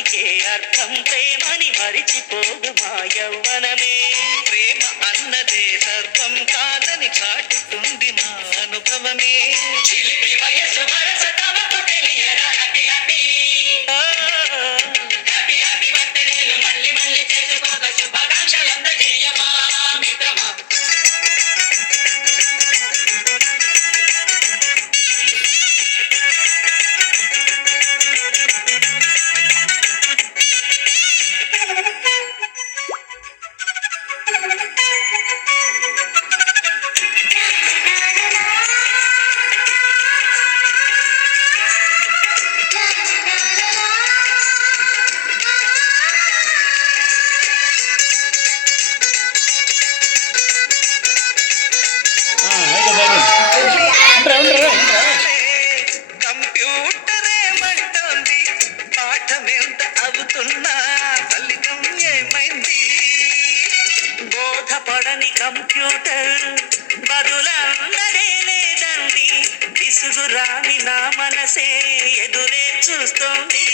దానికే అర్థం ప్రేమని మరిచిపోగు మా యవ్వనమే. ప్రేమ అన్నదే సర్వం కాదని చాటుతుంది మా అనుభవమే. చిలిపి వయసు వరస తమకు తెలియదా హ్యాపీ హ్యాపీ హ్యాపీ హ్యాపీ బర్త్డేలు మళ్ళీ మళ్ళీ చేసుకోక శుభాకాంక్షలందజేయమా మిత్రమా. కంప్యూటరేమంటోంది పాఠమెంత అవుతున్నా ఫలితం ఏమైంది. బోధపడని కంప్యూటర్ బదులన్నదే లేదండి. విసుగురాని నా మనసే ఎదురే చూస్తోంది.